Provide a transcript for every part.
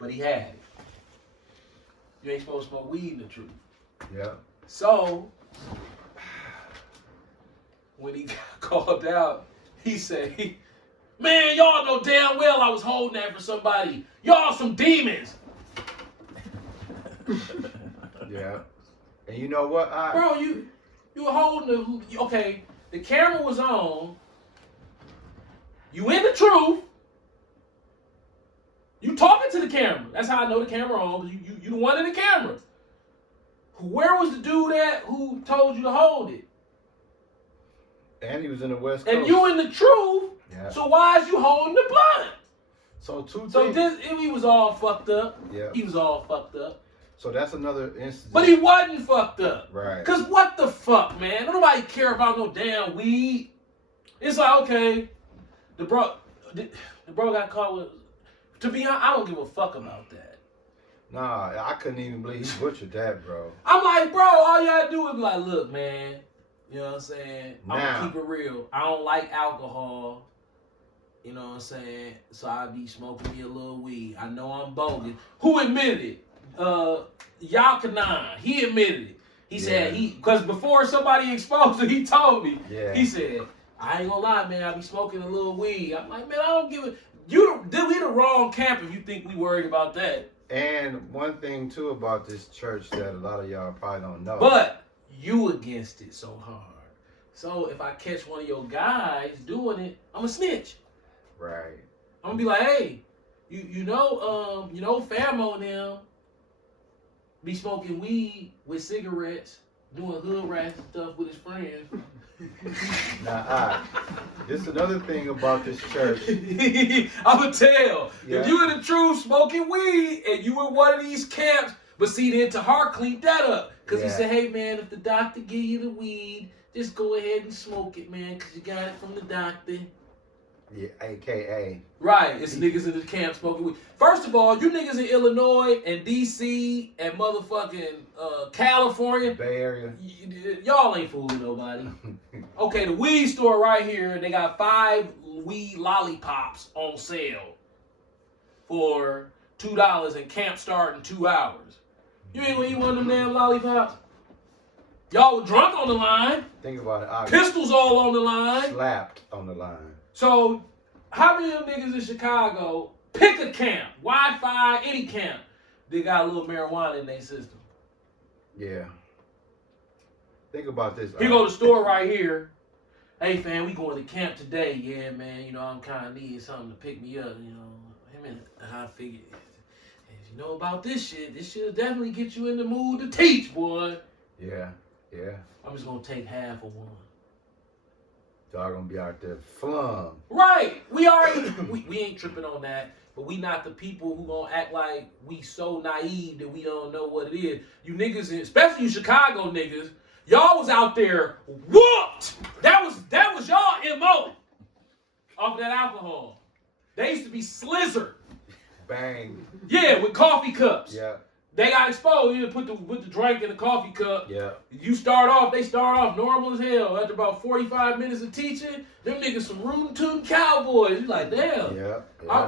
but he had it. You ain't supposed to smoke weed in the truth. Yeah. So, when he got called out, he said, man, y'all know damn well I was holding that for somebody. Y'all some demons. Yeah. And you know what? Bro, you were holding the camera was on. You in the truth. You talking to the camera. That's how I know the camera on. You the one in the camera. Where was the dude at who told you to hold it? And he was in the West Coast. And you in the truth. Yeah. So why is you holding the blunt? So he was all fucked up. Yeah. He was all fucked up. So that's another instance. But he wasn't fucked up. Right. Cause what the fuck, man? Don't nobody care about no damn weed. It's like, okay, the bro got caught with. To be honest, I don't give a fuck about that. Nah, I couldn't even believe he butchered that, bro. I'm like, bro, all you gotta do is be like, look, man, you know what I'm saying? I'm gonna keep it real. I don't like alcohol. You know what I'm saying? So I be smoking me a little weed. I know I'm bogus. Who admitted it? Yakanan. He admitted it. He said because before somebody exposed it, he told me. Yeah. He said, I ain't gonna lie, man, I be smoking a little weed. I'm like, man, I don't give a we the wrong camp if you think we worried about that. And one thing too about this church that a lot of y'all probably don't know. But you against it so hard. So if I catch one of your guys doing it, I'm a snitch. Right. I'm gonna be like, hey, you know Famo and them be smoking weed with cigarettes, doing hood rats and stuff with his friends. Now, this is another thing about this church. I'ma tell. Yeah. If you in the truth smoking weed and you in one of these camps, but see, then Tahar cleaned that up. Because he said, hey, man, if the doctor give you the weed, just go ahead and smoke it, man, because you got it from the doctor. Yeah, AKA. Right, it's niggas in the camp smoking weed. First of all, you niggas in Illinois and D.C. and motherfucking California. Bay Area. Y'all ain't fooling nobody. Okay, the weed store right here, they got 5 weed lollipops on sale for $2 and camp start in 2 hours. You ain't gonna eat one of them damn lollipops? Y'all were drunk on the line. Think about it. Pistols all on the line. Slapped on the line. So, how many of them niggas in Chicago pick a camp, Wi-Fi, any camp, they got a little marijuana in their system? Yeah. Think about this. Here go the store right here. Hey, fam, we going to camp today. Yeah, man, you know, I'm kind of needing something to pick me up, you know. Hey, man, I figured, if you know about this shit will definitely get you in the mood to teach, boy. Yeah, yeah. I'm just going to take half of one. Y'all gonna be out there flum. Right. We already, we ain't tripping on that. But we not the people who gonna act like we so naive that we don't know what it is. You niggas, especially you Chicago niggas, y'all was out there whooped. That was y'all MO off that alcohol. They used to be slizzard. Bang. Yeah, with coffee cups. Yeah. They got exposed. You put the drink in the coffee cup. Yeah. They start off normal as hell. After about 45 minutes of teaching, them niggas some rootin' tootin' cowboys. You like, damn. Yeah.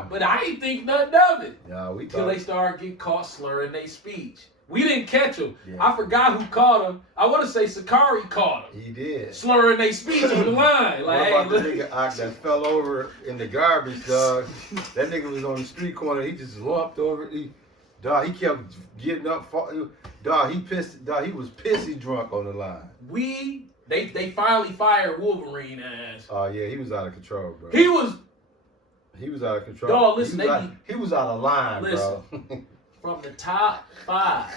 But I ain't think nothing of it. No, we Till thought. they started getting caught slurring their speech. We didn't catch them. Yeah. I forgot who caught them. I want to say Sakari caught them. He did. Slurring their speech on the line. Like, What hey, about the look. nigga that fell over in the garbage, dog? That nigga was on the street corner. He just lumped over. Dog, he kept getting up. Dog, he was pissy drunk on the line. They finally fired Wolverine ass. Oh, yeah, he was out of control, bro. He was out of control. Dog, listen, he was out of line, listen, bro. from the top 5,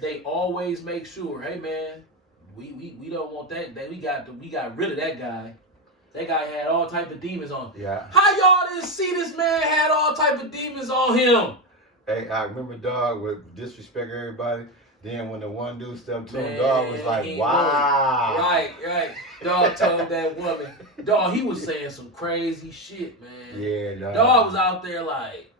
they always make sure, hey man, we don't want that. We got rid of that guy. That guy had all type of demons on him. Yeah. How y'all didn't see this man had all type of demons on him? Hey, I remember dog would disrespect everybody. Then when the one dude stepped to him, dog was like, wow. Right. Dog told that woman. Dog, he was saying some crazy shit, man. Yeah, dog. Dog was out there like,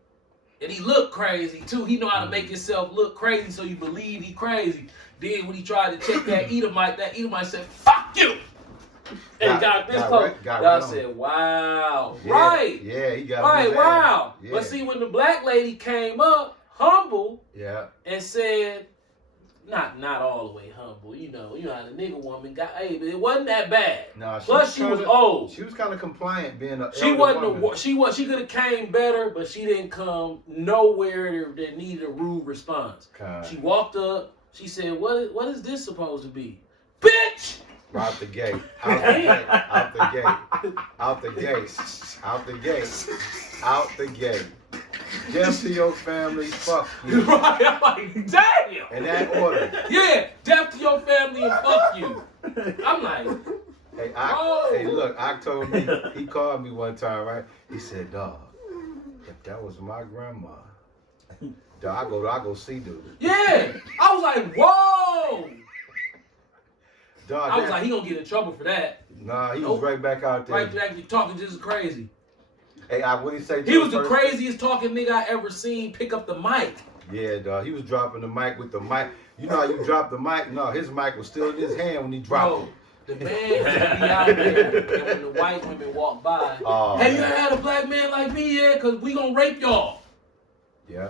and he looked crazy too. He know how to make himself look crazy so you believe he crazy. Then when he tried to check that Edomite said, fuck you. And got this close. Y'all said, wow. Yeah, right. Yeah, he got Right, his wow. Yeah. But see, when the black lady came up, humble, Yeah. and said, not all the way humble, you know how the nigga woman got, hey, but it wasn't that bad. No, Plus she was old. She was kind of compliant being a She wasn't she could have came better, but she didn't come nowhere that needed a rude response. God. She walked up, she said, what is this supposed to be? Bitch! Out the gate. Out the gate. Out the gate. Out the gate. Out the gate. Out the gate. Death to your family, fuck you. Right, I'm like, damn! In that order. Yeah, death to your family and fuck you. I'm like, Hey, look, I told me, he called me one time, right? He said, dog, if that was my grandma, dog, I go see dude. yeah. I was like, whoa! Dog, I was like, he gonna get in trouble for that. Nah, he was right back out there. Right back, talking just as crazy. Hey, what did he say? He was the craziest talking nigga I ever seen pick up the mic. Yeah, dog. He was dropping the mic with the mic. You know how you drop the mic? No, his mic was still in his hand when he dropped it. The man used to be out there, and when the white women walk by, hey, you ever had a black man like me? Yeah, because we gonna rape y'all. Yeah.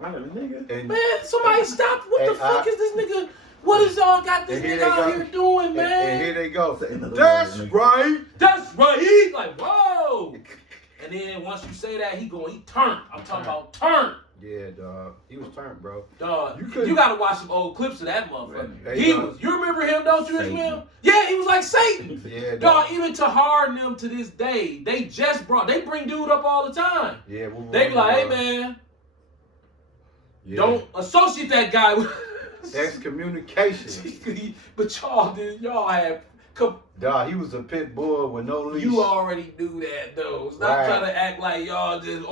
Man, somebody stop. What the fuck is this nigga? What is y'all got this nigga out here doing, man? And here they go. That's right. That's right. He's like, whoa. And then once you say that, he turned. I'm talking about turn. Yeah, dog. He was turned, bro. Dog, you gotta watch some old clips of that motherfucker. Hey, you remember him, don't you, Ishmael? Yeah, he was like Satan. Yeah, dog. Even to harden them to this day, they bring dude up all the time. Yeah, they be like, hey man, don't associate that guy with excommunication. But y'all had. Dog, he was a pit bull with no leash. You already knew that, though. Stop trying to act like y'all just,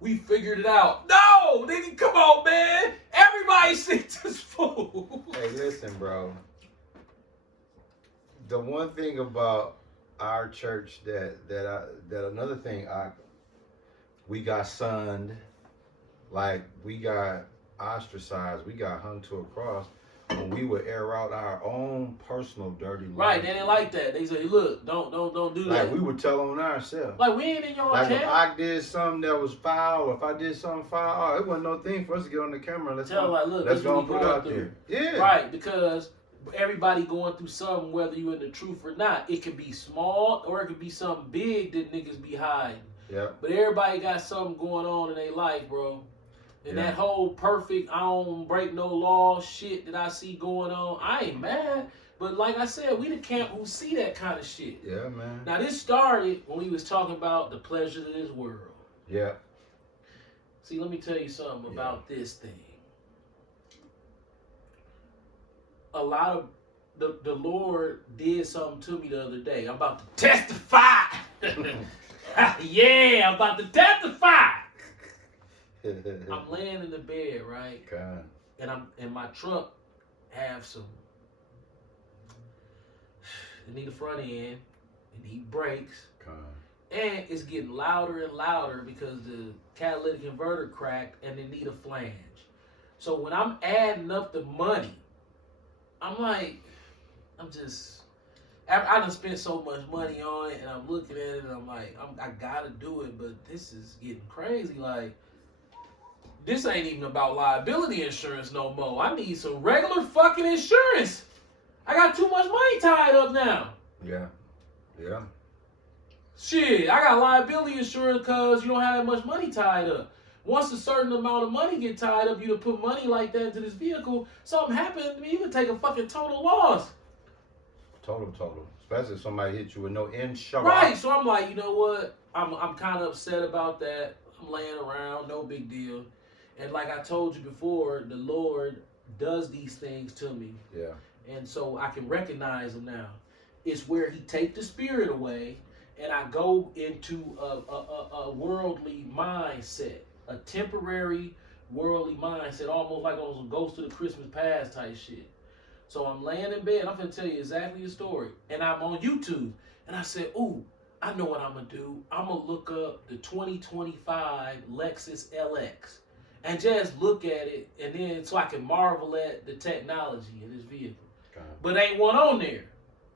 we figured it out. No, nigga, come on, man. Everybody sees this fool. Hey, listen, bro. The one thing about our church that another thing we got sunned, like we got ostracized, we got hung to a cross. When we would air out our own personal dirty life. Right, they didn't like that. They say, look, don't do that. Like we would tell on ourselves. Like we ain't in your camp. Like if I did something that was foul, if I did something foul, it wasn't no thing for us to get on the camera. Let's go and put it out there. Yeah. Right, because everybody going through something, whether you in the truth or not. It could be small or it could be something big that niggas be hiding. Yeah. But everybody got something going on in their life, bro. And that whole perfect, I don't break no law shit that I see going on, I ain't mad. But like I said, we the camp who see that kind of shit. Yeah, man. Now this started when we was talking about the pleasures of this world. Yeah. See, let me tell you something about this thing. A lot of the Lord did something to me the other day. I'm about to testify. Yeah, I'm about to testify. I'm laying in the bed, right? God. And my truck have some. It need a front end. It need brakes. God. And it's getting louder and louder because the catalytic converter cracked and it need a flange. So when I'm adding up the money, I done spent so much money on it and I'm looking at it and I'm like, I gotta do it, but this is getting crazy. Like, this ain't even about liability insurance no more. I need some regular fucking insurance. I got too much money tied up now. Yeah. Yeah. Shit, I got liability insurance because you don't have that much money tied up. Once a certain amount of money get tied up, you to put money like that into this vehicle, something happens to me, you can take a fucking total loss. Total. Especially if somebody hit you with no insurance. Right, so I'm like, you know what? I'm kind of upset about that. I'm laying around, no big deal. And like I told you before, the Lord does these things to me. Yeah. And so I can recognize them now. It's where he take the spirit away and I go into a worldly mindset, a temporary worldly mindset, almost like on some Ghost of the Christmas Past type shit. So I'm laying in bed, I'm going to tell you exactly the story. And I'm on YouTube. And I said, ooh, I know what I'm going to do. I'm going to look up the 2025 Lexus LX. And just look at it, and then so I can marvel at the technology in this vehicle. but ain't one on there,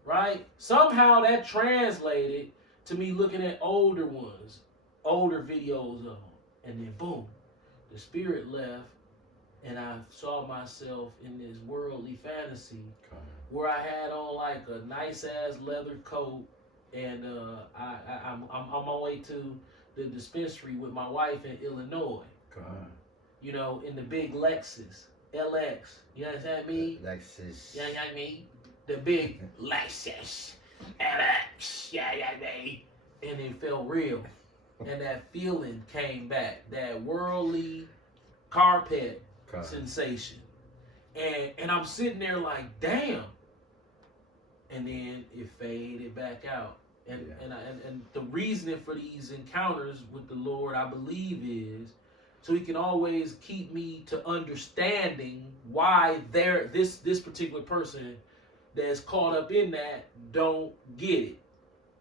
right? Somehow that translated to me looking at older ones, older videos of them, and then boom, the spirit left, and I saw myself in this worldly fantasy where I had on like a nice ass leather coat, and I'm on my way to the dispensary with my wife in Illinois. You know, in the big Lexus LX. You understand me? Lexus. You understand me? The big Lexus LX. Yeah, me. And it felt real, and that feeling came back. That worldly carpet sensation, and I'm sitting there like, damn. And then it faded back out. And the reasoning for these encounters with the Lord, I believe, is so He can always keep me to understanding why this particular person that's caught up in that don't get it.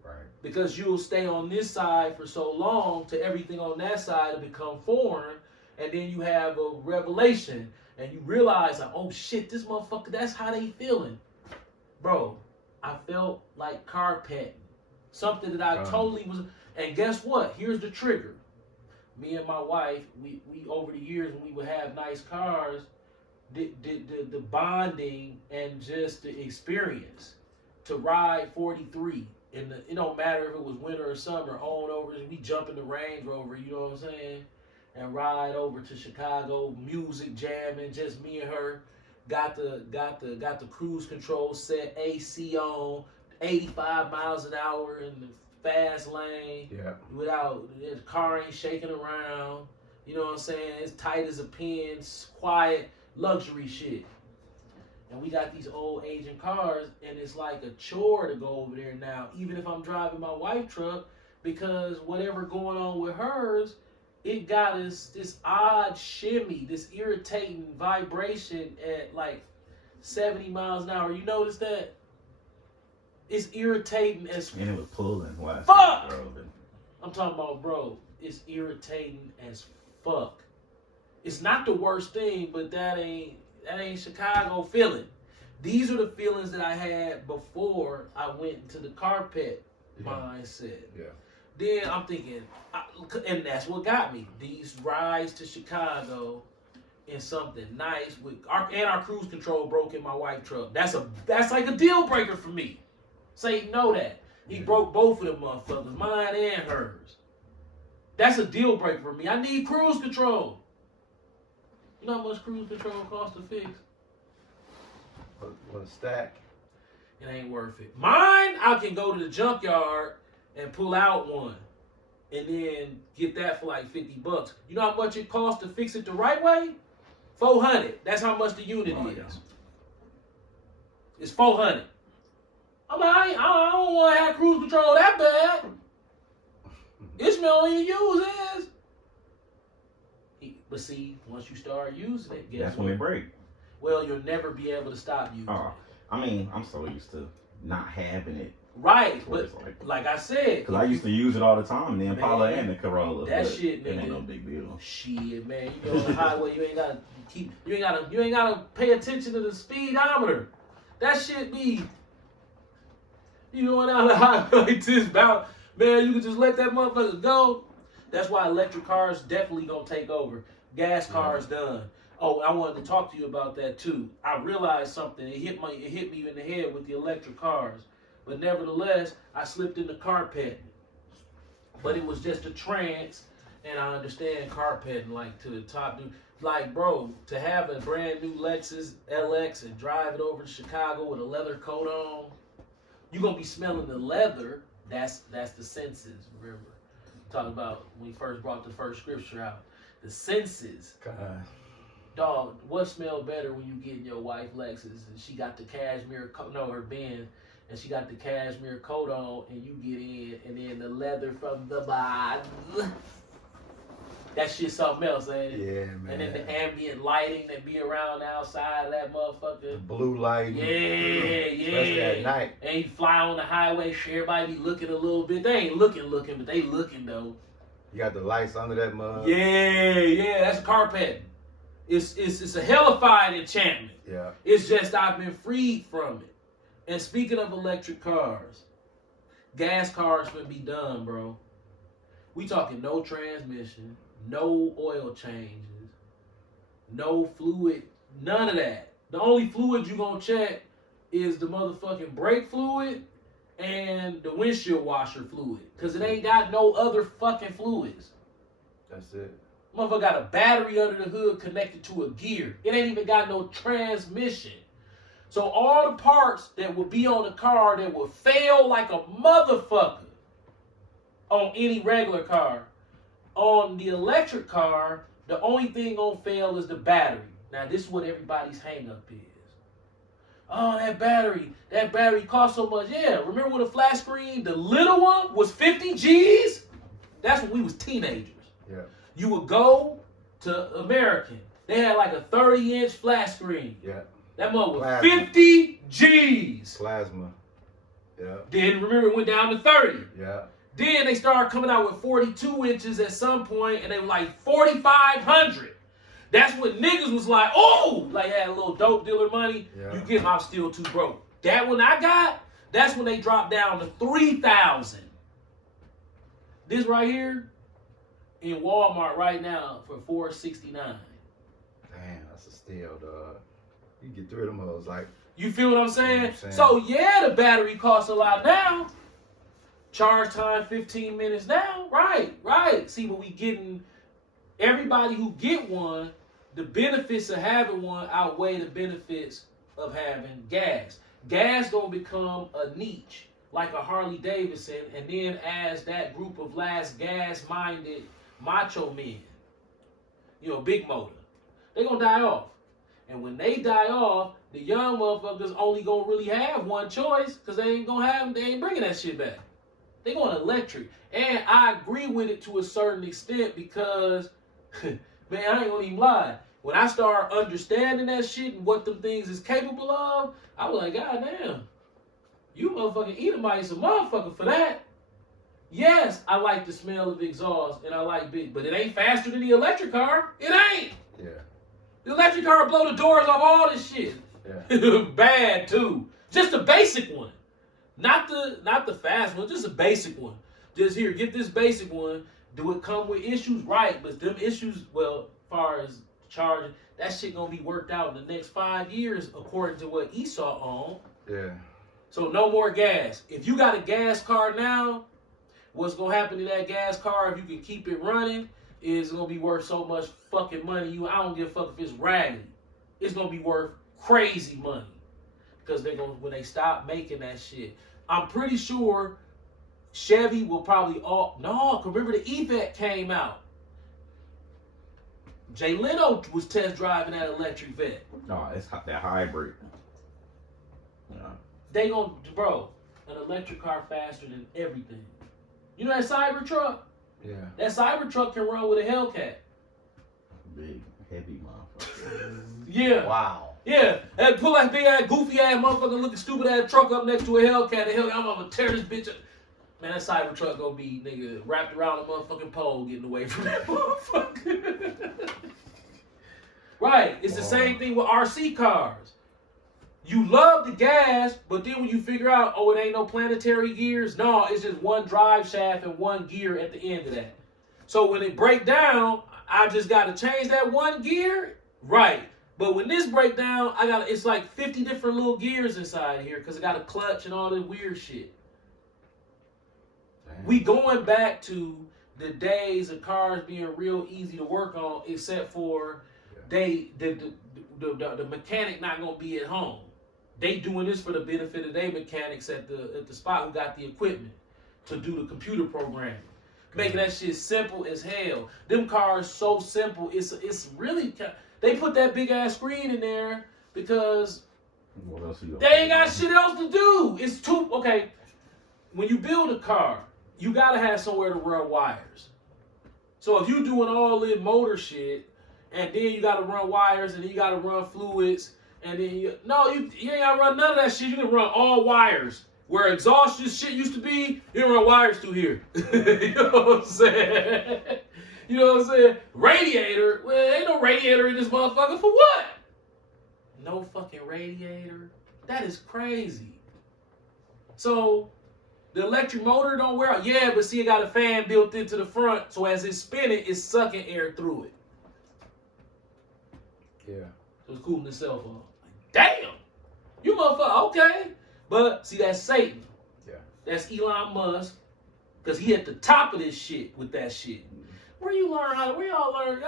Right. Because you'll stay on this side for so long to everything on that side will become foreign, and then you have a revelation and you realize like, oh shit, this motherfucker, that's how they feeling. Bro, I felt like carpet. Something that I totally was, and guess what? Here's the trigger. Me and my wife, we over the years when we would have nice cars, the bonding and just the experience to ride 43. And it don't matter if it was winter or summer, on over, we jump in the Range Rover, you know what I'm saying? And ride over to Chicago, music jamming, just me and her. Got the cruise control set, AC on, 85 miles an hour in the fast lane. Yeah. Without the car ain't shaking around. You know what I'm saying? It's tight as a pin, quiet, luxury shit. And we got these old aging cars, and it's like a chore to go over there now, even if I'm driving my wife's truck, because whatever going on with hers, it got this odd shimmy, this irritating vibration at like 70 miles an hour. You notice that? It's irritating as And it was pulling. Why? Fuck! I'm talking about, bro, it's irritating as fuck. It's not the worst thing, but that ain't Chicago feeling. These are the feelings that I had before I went into the carpet mindset. Yeah. Then I'm thinking, and that's what got me. These rides to Chicago in something nice with our cruise control broke in my wife's truck. That's like a deal breaker for me. Satan know that. He broke both of them motherfuckers, mine and hers. That's a deal breaker for me. I need cruise control. You know how much cruise control costs to fix? What a stack. It ain't worth it. Mine, I can go to the junkyard and pull out one and then get that for like $50. You know how much it costs to fix it the right way? $400. That's how much the unit is. It's $400. I'm like, I don't want to have cruise control that bad. Ishmael only use is. But see, once you start using it, guess That's what? when it break. Well, you'll never be able to stop using it. I mean, I'm so used to not having it. Right, but like I said, because I used to use it all the time, the Impala Man, and the Corolla. that but shit, it nigga. ain't no big deal. Shit, man, you go on the highway, you ain't gotta pay attention to the speedometer. That shit be, you going down the highway like this, about, man, you can just let that motherfucker go. That's why electric cars definitely gonna take over. Gas cars done. Oh, I wanted to talk to you about that too. I realized something. It hit me in the head with the electric cars. But nevertheless, I slipped in the carpet. But it was just a trance, and I understand carpeting like to the top. Like, bro, to have a brand new Lexus LX and drive it over to Chicago with a leather coat on, you're gonna be smelling the leather. That's the senses. Remember, talking about when we first brought the first scripture out. The senses. God. Dog, what smell better when you get in your wife Lexus and she got the cashmere coat, her Benz, and she got the cashmere coat on, and you get in, and then the leather from the bottom. That shit something else, ain't it? Yeah, man. And then the ambient lighting that be around the outside of that motherfucker. The blue light. Yeah. Especially at night. And you fly on the highway, everybody be looking a little bit. They ain't looking, but they looking though. You got the lights under that mug. Yeah, that's carpet. It's a hellified enchantment. Yeah. It's just I've been freed from it. And speaking of electric cars, gas cars will be done, bro. We talking no transmission, no oil changes, no fluid, none of that. The only fluid you gonna check is the motherfucking brake fluid and the windshield washer fluid. Cause it ain't got no other fucking fluids. That's it. Motherfucker got a battery under the hood connected to a gear. It ain't even got no transmission. So all the parts that will be on the car that will fail like a motherfucker on any regular car, on the electric car, the only thing gonna fail is the battery. Now this is what everybody's hang up is. Oh, that battery costs so much. Yeah, remember when the flat screen, the little one was 50 G's? That's when we was teenagers. Yeah. You would go to American. They had like a 30-inch flat screen. Yeah. That mother was Plasma. 50 G's. Plasma. Yeah. Then remember it went down to 30. Yeah. Then they started coming out with 42 inches at some point, and they were like 4,500. That's when niggas was like, oh, like had a little dope dealer money. Yeah. You get my still too broke. That one I got, that's when they dropped down to 3,000. This right here in Walmart right now for $469. Damn, that's a steal, dog. You get 3 of them hoes, like. You feel what I'm saying? You know what I'm saying? So yeah, the battery costs a lot now. Charge time 15 minutes now. Right. See, but we getting everybody who get one, the benefits of having one outweigh the benefits of having gas. Gas gonna become a niche, like a Harley Davidson, and then as that group of last gas-minded macho men, big motor, they gonna die off. And when they die off, the young motherfuckers only gonna really have one choice, because they ain't bringing that shit back. They going electric. And I agree with it to a certain extent because, man, I ain't gonna even lie. When I start understanding that shit and what them things is capable of, I was like, God damn, you motherfucking Edomites a motherfucker for that. Yes, I like the smell of exhaust and I like big, but it ain't faster than the electric car. It ain't. Yeah. The electric car blow the doors off all this shit. Yeah. Bad too. Just a basic one. Not the fast one, just a basic one. Just here, get this basic one. Do it come with issues? Right, but them issues, well, as far as charging, that shit gonna be worked out in the next 5 years according to what Esau owned. Yeah. So no more gas. If you got a gas car now, what's gonna happen to that gas car if you can keep it running is gonna be worth so much fucking money. I don't give a fuck if it's raggedy. It's gonna be worth crazy money. Because when they stop making that shit. I'm pretty sure Chevy will probably remember the E-Vet came out. Jay Leno was test driving that electric vet. No, it's that hybrid. Yeah. They an electric car faster than everything. You know that Cybertruck? Yeah. That Cybertruck can run with a Hellcat. Big, heavy motherfucker. Yeah. Wow. Yeah, and pull that big ass, goofy ass motherfucker looking stupid ass truck up next to a Hellcat. The Hellcat, I'm gonna tear this bitch up. Man, that Cybertruck gonna be, nigga, wrapped around a motherfucking pole getting away from that motherfucker. Right, it's the same thing with RC cars. You love the gas, but then when you figure out, it ain't no planetary gears, no, it's just one drive shaft and one gear at the end of that. So when it break down, I just gotta change that one gear, right. But when this break down, it's like 50 different little gears inside here because I got a clutch and all this weird shit. Damn. We going back to the days of cars being real easy to work on, except for the mechanic not gonna be at home. They doing this for the benefit of their mechanics at the spot who got the equipment to do the computer programming. Making that shit simple as hell. Them cars so simple, it's really. They put that big ass screen in there because they ain't got shit else to do. It's too okay. When you build a car, you gotta have somewhere to run wires. So if you doing all this motor shit, and then you gotta run wires, and then you gotta run fluids, and then you ain't gotta run none of that shit. You can run all wires. Where exhaust shit used to be, you can run wires through here. You know what I'm saying? You know what I'm saying? Radiator. Well, ain't no radiator in this motherfucker for what? No fucking radiator. That is crazy. So the electric motor don't wear out. Yeah, but see, it got a fan built into the front, so as it's spinning, it's sucking air through it. Yeah. So it's cooling itself off. Like, damn, you motherfucker, okay. But see, that's Satan. Yeah. That's Elon Musk, because he at the top of this shit with that shit. Where you learn how? Where y'all learn?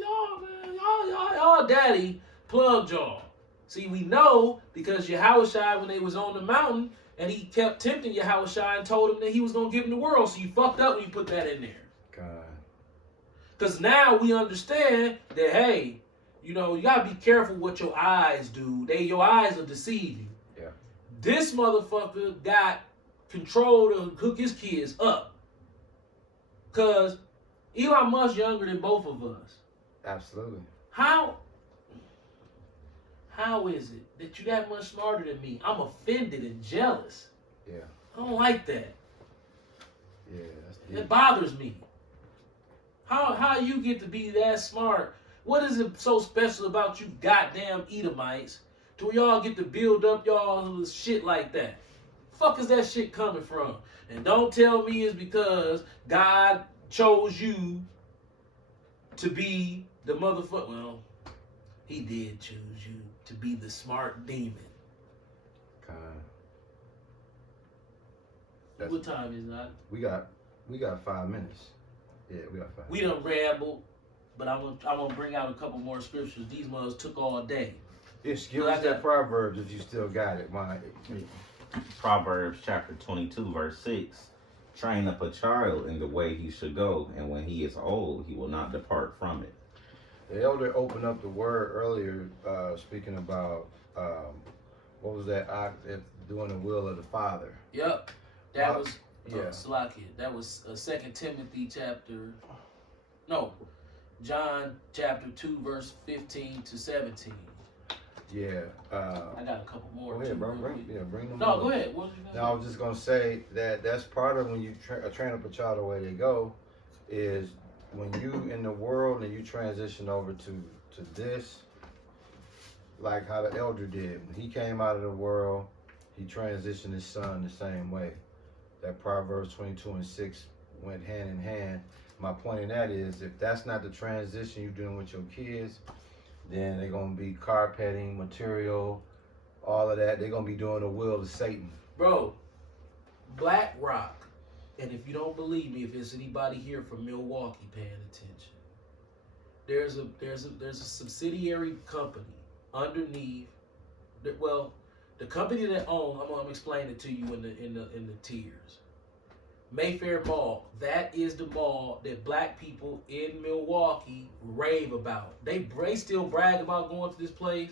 Y'all, daddy plugged y'all. See, we know because Yahushua, when they was on the mountain, and he kept tempting Yahushua and told him that he was gonna give him the world. So you fucked up when you put that in there. God. Because now we understand that, hey, you know, you gotta be careful what your eyes do. Your eyes will deceive you. Yeah. This motherfucker got control to hook his kids up. Cause Elon Musk younger than both of us. Absolutely. How is it that you that much smarter than me? I'm offended and jealous. Yeah. I don't like that. Yeah. That's It deep. bothers me. How you get to be that smart? What is it so special about you goddamn Edomites to where y'all get to build up y'all shit like that? Fuck is that shit coming from? And don't tell me it's because God chose you to be the motherfucker. Well, he did choose you to be the smart demon. God. What time is that? We got 5 minutes. Yeah, we got 5. We done rambled, but I'm gonna bring out a couple more scriptures. These mothers took all day. Just give us that Proverbs if you still got it. Proverbs chapter 22, verse 6. Train up a child in the way he should go, and when he is old, he will not depart from it. The elder opened up the word earlier, speaking about what was that? Doing the will of the Father. Yep, that was Yeah. Salakia. That was 2 Timothy John chapter 2 verse 15 to 17. Yeah. I got a couple more. Go ahead, too, bro. real quick. Bring them. No, up. go ahead. What was you gonna No, I was just gonna say that's part of when you train up a child the way they go, is when you in the world and you transition over to this, like how the elder did when he came out of the world, he transitioned his son the same way. That Proverbs 22 and 6 went hand in hand. My point in that is, if that's not the transition you're doing with your kids, then they're gonna be carpeting, material, all of that. They're gonna be doing the will of Satan. Bro, Black Rock, and if you don't believe me, if there's anybody here from Milwaukee paying attention, there's a subsidiary company underneath. The company that owns. I'm gonna explain it to you in the tiers. Mayfair Mall. That is the mall that black people in Milwaukee rave about. They still brag about going to this place.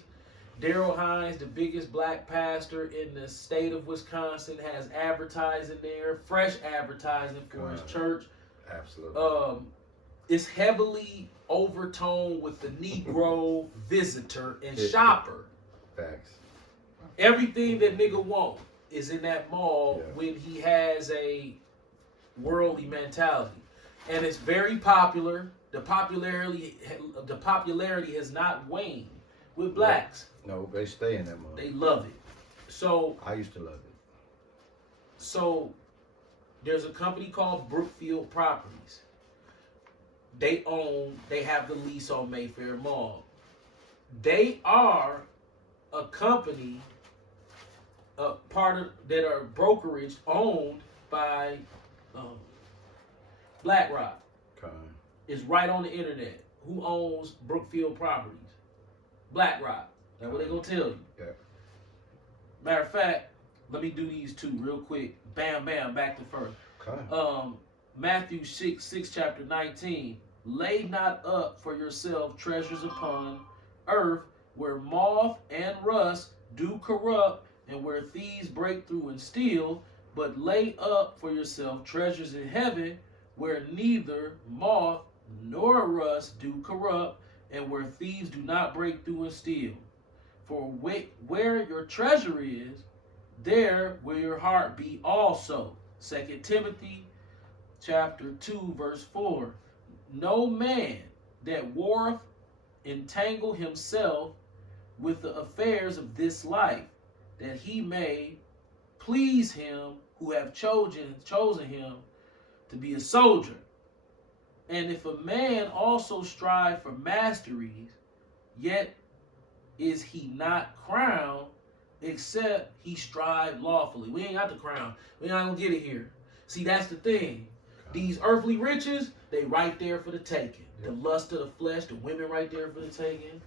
Daryl Hines, the biggest black pastor in the state of Wisconsin, has advertising there, fresh advertising for his church. Absolutely. It's heavily overtoned with the Negro visitor and shopper. Facts. Everything that nigga want is in that mall when he has a worldly mentality. And it's very popular. The popularity has not waned with blacks. No, they stay in that mall. They love it. So I used to love it. So there's a company called Brookfield Properties. They have the lease on Mayfair Mall. They are a company, that are brokerage owned by BlackRock. Okay. It's right on the internet. Who owns Brookfield Properties? BlackRock. That's what they gonna tell you. Yeah. Matter of fact, let me do these two real quick. Bam, bam, back to first. Okay. Matthew 6, chapter 19. Lay not up for yourself treasures upon earth, where moth and rust do corrupt, and where thieves break through and steal, but lay up for yourself treasures in heaven, where neither moth nor rust do corrupt, and where thieves do not break through and steal. For where your treasure is, there will your heart be also. 2 Timothy chapter 2, verse 4. No man that warreth entangle himself with the affairs of this life, that he may please him who have chosen him to be a soldier. And if a man also strive for masteries, yet is he not crowned, except he strive lawfully. We ain't got the crown. We not gonna get it here. See, that's the thing. These earthly riches, they right there for the taking. The lust of the flesh, the women right there for the taking.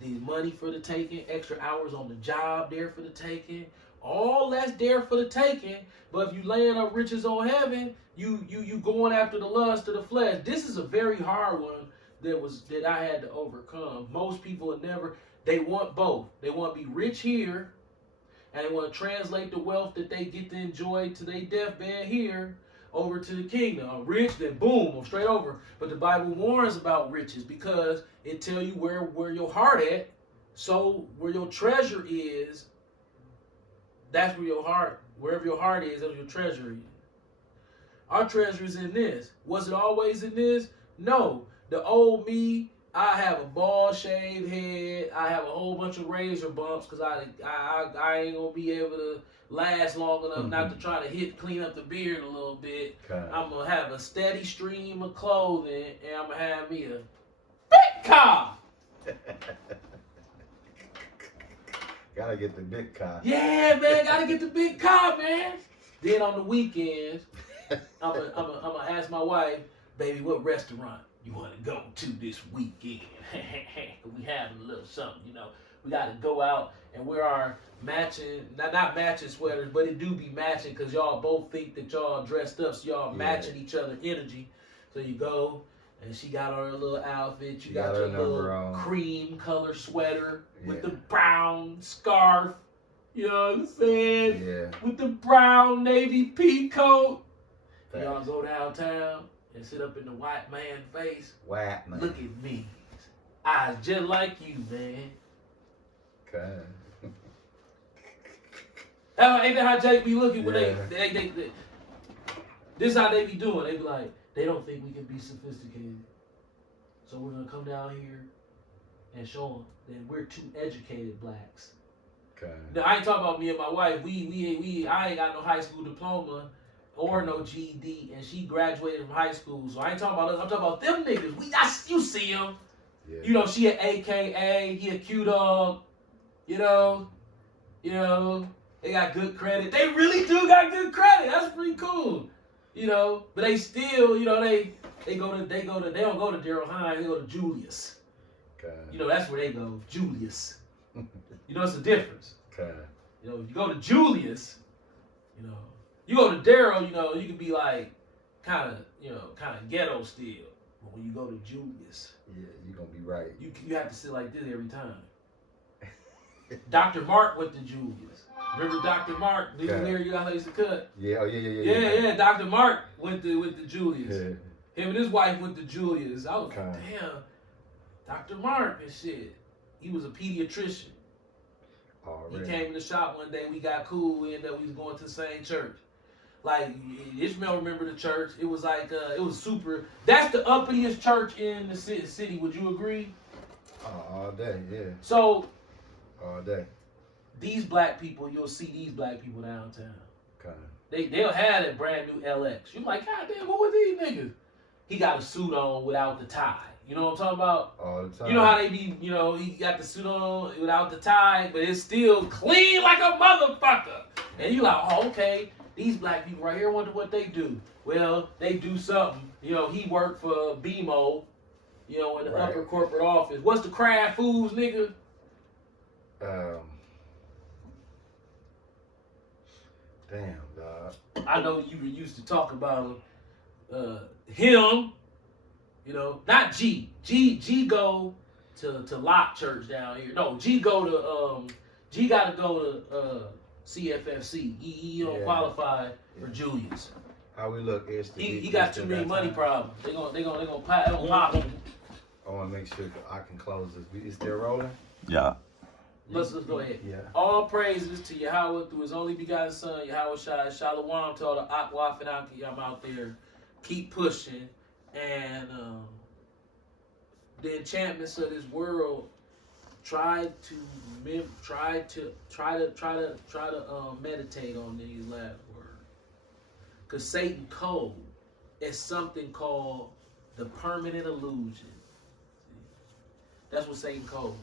The money for the taking. Extra hours on the job there for the taking. All that's there for the taking. But if you laying up riches on heaven, you going after the lust of the flesh. This is a very hard one that I had to overcome. Most people would never. They want both. They want to be rich here, and they want to translate the wealth that they get to enjoy to their deathbed here over to the kingdom. I'm rich, then boom, I'm straight over. But the Bible warns about riches because it tell you where your heart at. So where your treasure is, that's where your heart, wherever your heart is, that's where your treasure is. Our treasure is in this. Was it always in this? No. The old me, I have a bald shaved head. I have a whole bunch of razor bumps because I ain't gonna be able to last long enough not to try to clean up the beard a little bit. Okay. I'm gonna have a steady stream of clothing, and I'm gonna have me a big car. Gotta get the big car. Yeah, man, gotta get the big car, man. Then on the weekends, I'm gonna ask my wife, baby, what restaurant you want to go to this weekend? We have a little something, you know. We got to go out and wear our matching, not matching sweaters, but it do be matching because y'all both think that y'all dressed up, so y'all matching each other energy. So you go, and she got her little outfit. You got your little cream color sweater with the brown scarf. You know what I'm saying? Yeah. With the brown navy pea coat. Y'all go downtown and sit up in the white man face. White man. Look at me. Eyes just like you, man. Okay. Ain't that how Jake be looking when Yeah. they this is how they be doing. They be like, they don't think we can be sophisticated. So we're gonna come down here and show them that we're two educated blacks. Okay. Now, I ain't talking about me and my wife. I ain't got no high school diploma or no GED, and she graduated from high school. So I ain't talking about us. I'm talking about them niggas. You see them. Yeah. You know, she an AKA, he a Q-Dog. You know, they got good credit. They really do got good credit. That's pretty cool. You know, but they still, you know, they don't go to Daryl Hines, they go to Julius. Okay. You know, that's where they go, Julius. You know, it's a difference. Okay. You know, if you go to Julius, you know, you go to Daryl, you know, you can be like kind of ghetto still. But when you go to Julius, Yeah, you're gonna be right. you have to sit like this every time. Dr. Mark went to Julius. Remember Dr. Mark? Did you hear you got to cut? Yeah, Yeah. Dr. Mark went to Julius. Yeah. Him and his wife went to Julius. I was Okay. like, damn, Dr. Mark and shit. He was a pediatrician. Already. He came in the shop one day. We got cool. We ended up we was going to the same church. Like Ishmael remember the church. It was like it was super. That's the uppitiest church in the city. Would you agree? All day, yeah. So All day. these black people, you'll see these black people downtown. Okay. They'll have that brand new LX. You're like, God damn, who are these niggas? He got a suit on without the tie. You know what I'm talking about? All the time. You know how they be, you know, he got the suit on without the tie, but it's still clean like a motherfucker. And you like, oh, okay, these black people right here, wonder what they do. Well, they do something. You know, he worked for BMO, you know, in the upper corporate office. What's the Kraft Foods, nigga? Damn, dog. I know you used to talk about him, you know, not G. G go to Lock Church down here. No, G got to go to CFFC. He don't qualify for Julius. How we look? He got too many money problems. They gonna pop him. I want to make sure I can close this. Is still rolling? Yeah. Let's go ahead. Yeah. All praises to Yahweh through his only begotten son, Yahweh Shai. Shalom to all the Akwaf and Akiyam out there. Keep pushing. And the enchantments of this world try to meditate on these last words. Cause Satan code is something called the permanent illusion. That's what Satan code is.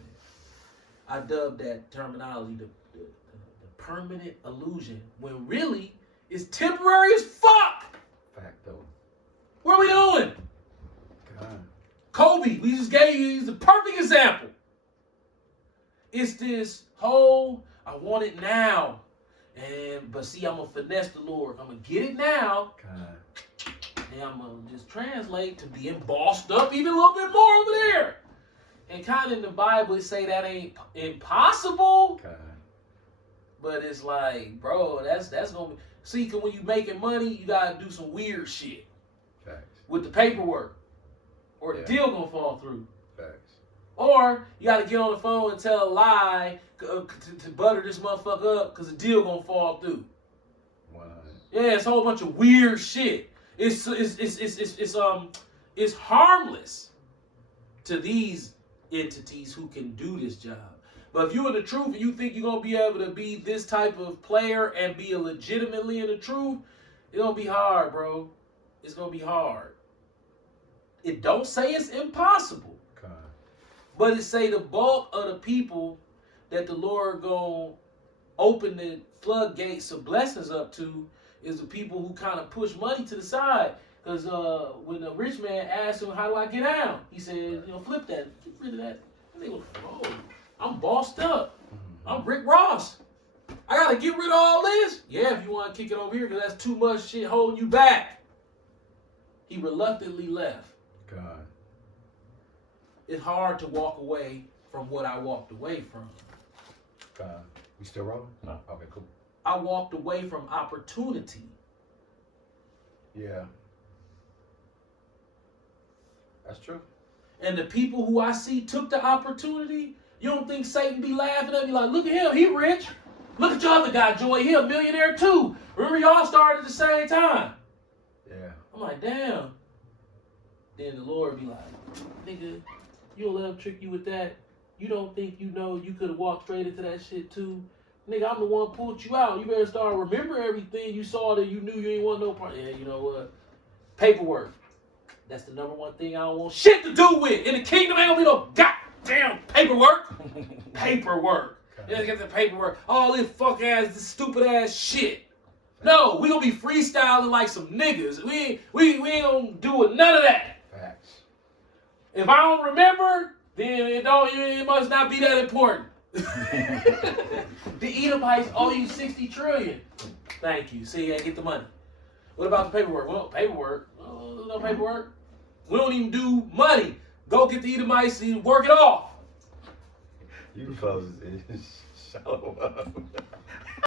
I dubbed that terminology the permanent illusion, when really it's temporary as fuck. Fact though. What are we doing? God. Kobe, we just gave you, he's the perfect example. It's this whole, I want it now. But see, I'm gonna finesse the Lord. I'm gonna get it now. God. And I'm gonna just translate to being bossed up even a little bit more over there. And kind of in the Bible, it say that ain't impossible. God. But it's like, bro, that's gonna be. See, cause when you making money, you gotta do some weird shit Facts. with the paperwork, or the Yeah. deal gonna fall through. Facts. Or you gotta get on the phone and tell a lie to butter this motherfucker up, cause the deal gonna fall through. 100. Yeah, it's a whole bunch of weird shit. It's harmless to these entities who can do this job. But if you're in the truth and you think you're gonna be able to be this type of player and be legitimately in the truth, it's gonna be hard, bro. It's gonna be hard. It don't say it's impossible, God. but it say the bulk of the people that the Lord gonna open the floodgates of blessings up to is the people who kind of push money to the side. Because when the rich man asked him, how do I get out? He said, flip that. Get rid of that. And they was, bro, I'm bossed up. I'm Rick Ross. I got to get rid of all this? Yeah, if you want to kick it over here, because that's too much shit holding you back. He reluctantly left. God. It's hard to walk away from what I walked away from. God. We still rolling? No. Okay, cool. I walked away from opportunity. Yeah. That's true. And the people who I see took the opportunity, you don't think Satan be laughing at me like, look at him, he rich. Look at your other guy, Joy, he a millionaire too. Remember y'all started at the same time. Yeah. I'm like, damn. Then the Lord be like, nigga, you don't let him trick you with that. You don't think you know you could have walked straight into that shit too. Nigga, I'm the one who pulled you out. You better start remember everything you saw that you knew you ain't want no part. Yeah, you know what? Paperwork. That's the number one thing I don't want shit to do with. In the kingdom ain't gonna be no goddamn paperwork. Paperwork. Let's get the paperwork. All this fuck ass, this stupid ass shit. No, we gonna be freestyling like some niggas. We ain't gonna do none of that. Facts. If I don't remember, then it must not be that important. The Edomites owe you 60 trillion. Thank you. See, I get the money. What about the paperwork? Well, paperwork. Oh, no paperwork. We don't even do money. Go get the Edomites and work it off. You folks is shallow up.